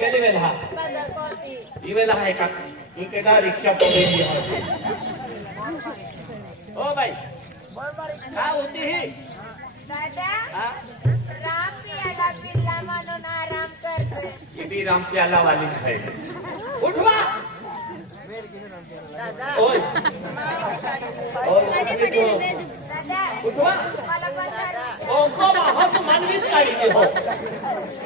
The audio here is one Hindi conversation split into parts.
गेले हा इवेला आहे का इकेदा रिक्षा पकडायची हो बाई काय होती ही दादा राम पियाला पिल्ला म्हणून आराम करते किती राम प्याला वाली आहे उठवा ओय उठवा मानवीच काढली हो.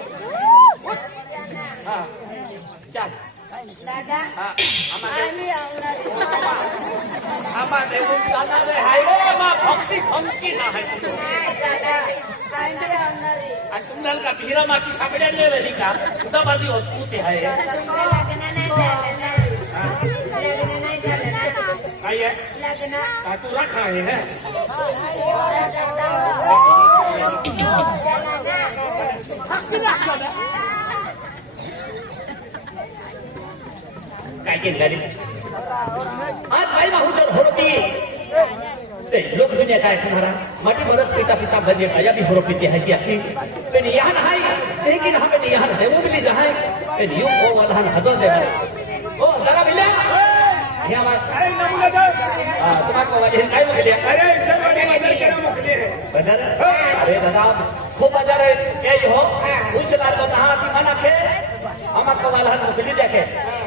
हा आम्ही आवडत आम्हा देऊन जाणारे हाय रे आम्हा भक्ती खमकी आम्ही आवडणारे आणि तुम्हाला का भिरा माती सापड्या नाही वेळी का माझी वस्तू ते ना ना काय आहे लग्न का तू राखा आहे हे काय आज बाई बाहू जर होती ते लोक दुनिया काय तुम्हारा माटी मरत पिता पिता बजे भैया भी होरो पीते है क्या ते यहाँ नहाई लेकिन हमें यहाँ है वो भी जहाँ ते यूँ को वाला हदो दे. ओ जरा बिल्या हे आवाज़ काय नमुना दाव? हा, तुम्हाला को वाली काय बघितली अरे सगळे बाज़ार करा मोकले. बदल. अरे दादा खूप बाज़ार आहे के हो? उचला तो दहा ती मना के आम्हा को वाला हदो बिली देखे हे? तुम्ही केली है विसरवाली हाती है किती आलो? अरे माल कवाली माल बाजरो भी हो गया किंवा भी चोखा भी कांदे बटाटे इनको मसाला म्हणून ये घणं महागडे उकले हम जाम पडिया त्यांना जाम चल यू कवाला खरीदो करणार खाणे ना खातो घरी धान हेटो भी वेरी धान दे आपको कवाली होता चल चल इंदिरा बेटा अरे बेटा आएगा यू वेलो भी खेळा. यो बेटा आएगा काय तेवढं हेटो खेळा ना यू कवालो का ये को वाले की मुँह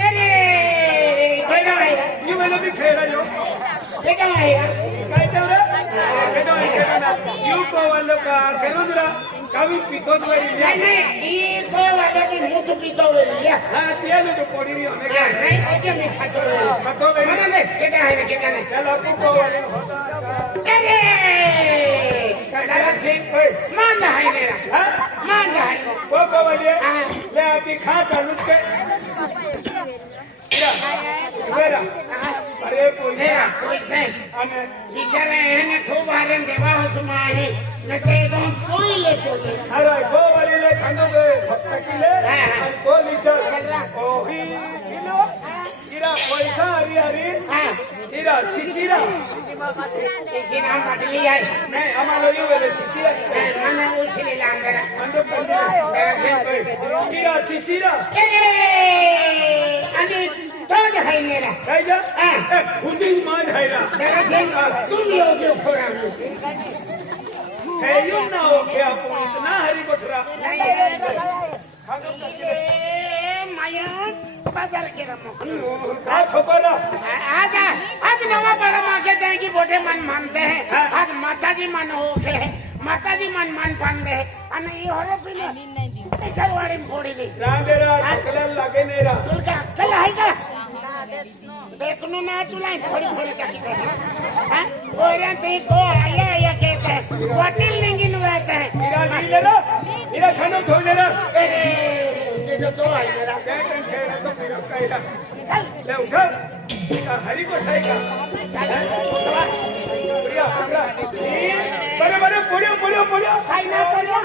ಅರೆ ಇವೆಲ್ಲ ಬಿಖೇರ ಅಯ್ಯೋ ಹೇಗಾಯ್ತು యూకో వాళ్ళు ఒక గరుదురా కవి పితోడు ખા ચાલુ Sisira, ¿qué? तो है मेरा થઈ જા હા. એ ખુદી માં જાયરા दरअसल तुम ही हो जो फोड़ा કયું ના ઓકે આપો ઇતના હરી કોઠરા ખાંડો કિલે माया बाजार के रमो આ ઠોકરા आज आज नवा बड़ा माँ के दें कि बोटे मन मानते हैं हाँ। आज माता जी मन हो के है माता जी मन मान पाते हैं અને એ હોરે પીને વાળી ફોડી ગઈ રાંદેરા ઠોકલા લાગે નેરા તું का चल है का देखनो ना तू लाइन फड़ी फड़ी का की हां और ते को आया या कहते हैं वकील लिंगी नु कहते हैं मेरा जी ले लो मेरा खाना धो ले लो ये जो तो आई मेरा देख के तो मेरा कहला चल ले उठो हरी को खाएगा बड़े बड़े बोलो बोलो बोलो खाई ना बोलो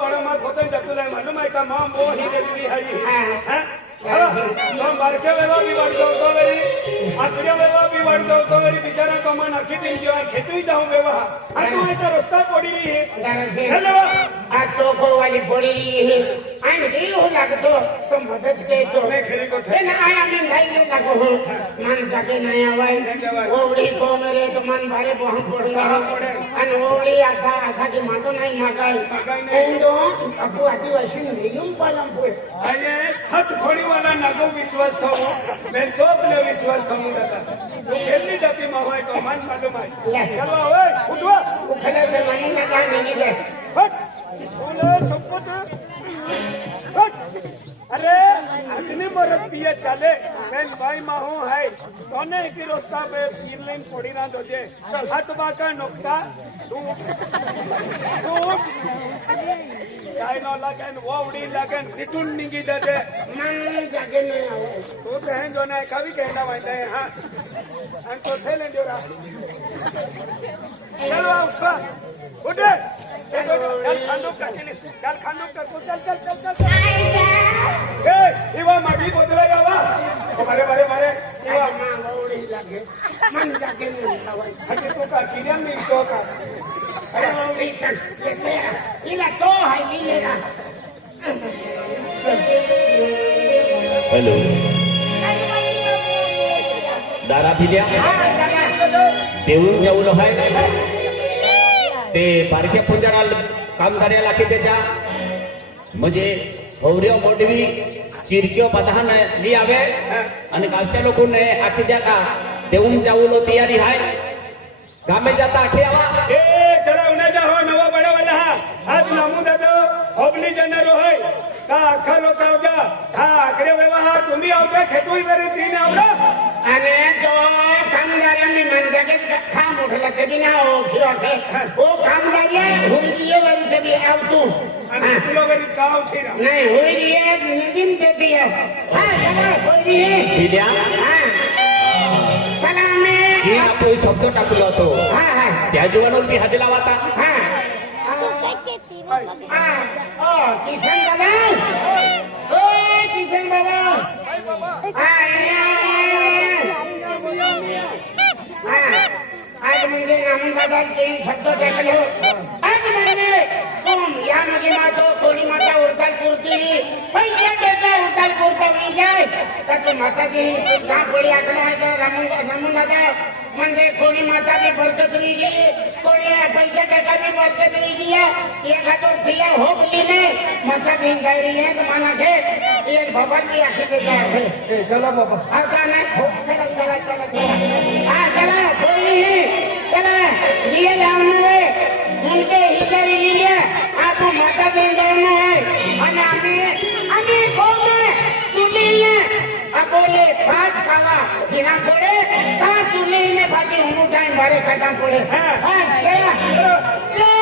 बड़ा मर होते जतले मालूम है का माँ वो ही दे दी है हैं तो मर के वेवा भी बढ़ जाओ तो मेरी आकड़े वेवा भी बढ़ जाओ तो मेरी बेचारा को मन आखी दिन जो है खेत में जाऊँ वेवा आ तो ये तो रास्ता पड़ी रही है हेलो आ तो को वाली पड़ी रही है आई नहीं हो लग तो तो मदद के तो मैं खेले को थे ना आया मैं भाई जो लगो मन जाके नहीं आवे ओड़ी को मेरे तो मन भरे बहुत पड़ना पड़े આધા આધાથી માટો નહીં નાગાય એન્ડો અપુ આદિવાસી નિયમ પાલન પૂર અને સત ખોડીવાળા નાગો વિશ્વાસ થવો. મે તોપને વિશ્વાસ થવું દાદા તો કેટલી જાતિમાં હોય તો મન માલુમ હોય ચાલો હવે ઉઠો. ઉખલે તે મને નાગા નહીં દે હટ. બોલે છોપો अरे, अग्नि मरत पिए चले। बेन भाई माहू है। दोनों की रोस्ता पे पीरलिन पड़ी ना तो दोजे हाथ बाका नुक्ता। तू तू नो लगन लगन निगी दे दे। मैं तू बहन जो ना कभी कहना है। हाँ तो थे चलो उठे। चल खानों का चल। खानों का चल चल चल चल। ए इवा माटी बोतला जावा मारे मारे मारे इवा માં ઓવડી લાગે મન જાગે નહીં આવાય हटे तू का किरण नहीं तो का અરે ઓવડી છે એટલે ઇલા તો હાઈ લીલેલા હેલો दारा भिल्या હા દાદા देऊन जेवलो हाय ते बारक्या पुंजारा कामगाऱ्याला की त्याच्या म्हणजे भवऱ्यो मोडवी चिरक्यो बधान लियावे आणि गावच्या लोकोने आखी द्या का देऊन जाऊलो तयारी हाय गामे जाता आखी आवा ए चला उन्हें जा हो नवा बड़ा वाला हा आज नमू दादा होबली जनर होय का अख्खा लोक आवजा हा आकडे व्यवहार तुम्ही आवजा खेतोई बरे तीन आवडा અને જો કામદારોની મંજકે કામ ઉઠેલા કદી ના ઓછી ઓકે ઓ કામદારિયા હુંડીએ વળી કદી આવતું आणि तुला बरी का उठीना નહીં હુંડીએ નિદિન દેતી હા ચલો હુંડીએ भिल्या હા સલામે ही आपण शब्द टाकलो होतो હા હા त्या जीवनावर मी हाती लावाता હા હા ઓ કિશન બાબા ઓ કિશન બાબા હા હા आज म्हणजे नामदादांचे शब्द टाकले आज म्हणजे ओम यामध्ये मातो कोणी माता उरताल पुरती पैसा देता उरताल पुरता मी जाय तर माताजी का कोणी आकडा आहे रामून रामून दादा म्हणजे कोणी माताची बरकत लिहिली कोणी पैसा टाकाची बरकत लिहिली एखादं थिया होप लिहिले माताजी गायरी आहे मला घे एक बाबाची आखी देता आहे चला बाबा। आता नाही हो, चला चला चला हा चला कोणी चला है उनके અકોલે પાંચ ખાલા દિના પડે પાંચ સુનીને પાછી હું ટાઈમ મારે ખાતા પડે હા હા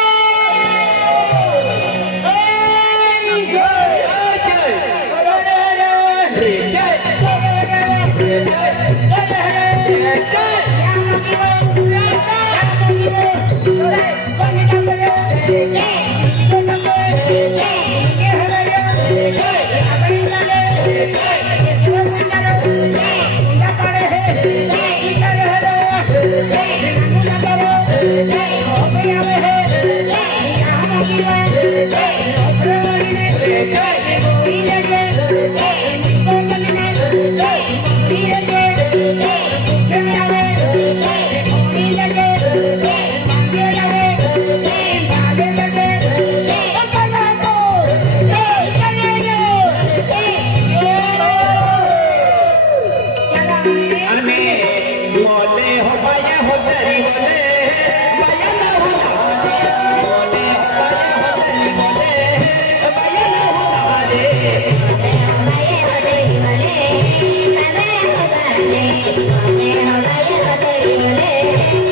Thank you.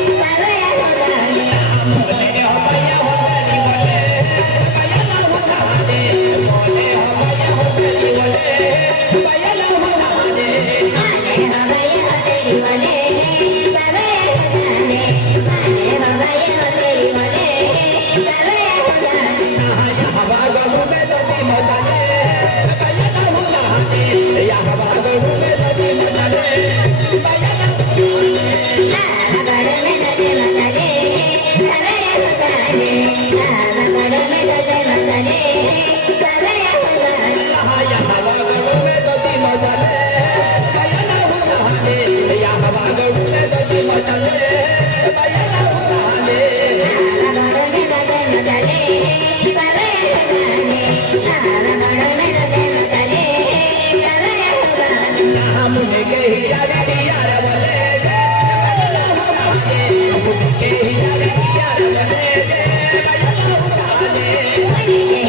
बले बयाला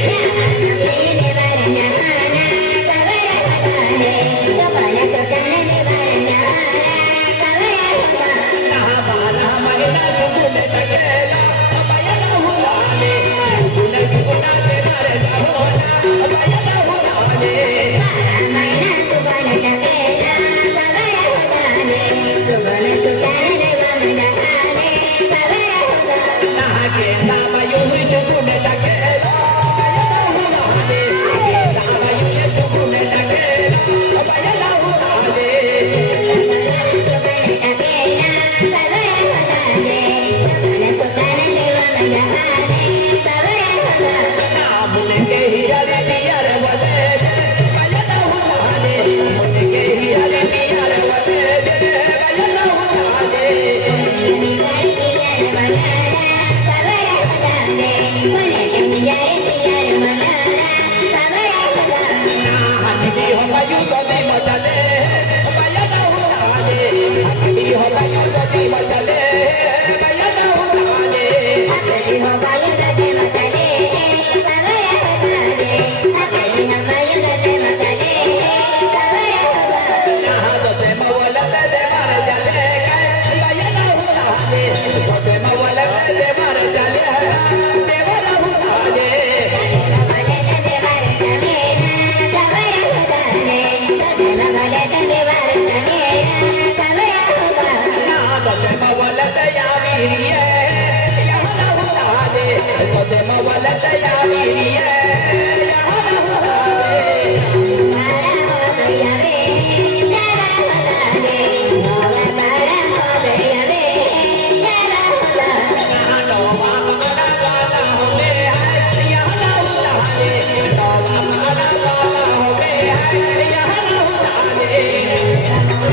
Yeah. పొదమ వలసయా